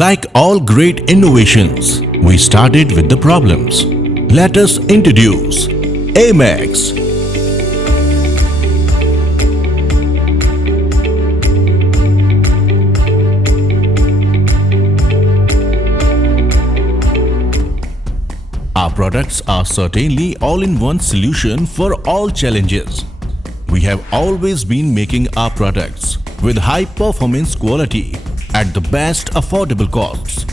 Like all great innovations, we started with the problems. Let us introduce Aimex. Our products are certainly all-in-one solution for all challenges. We have always been making our products with high performance quality at the best affordable costs.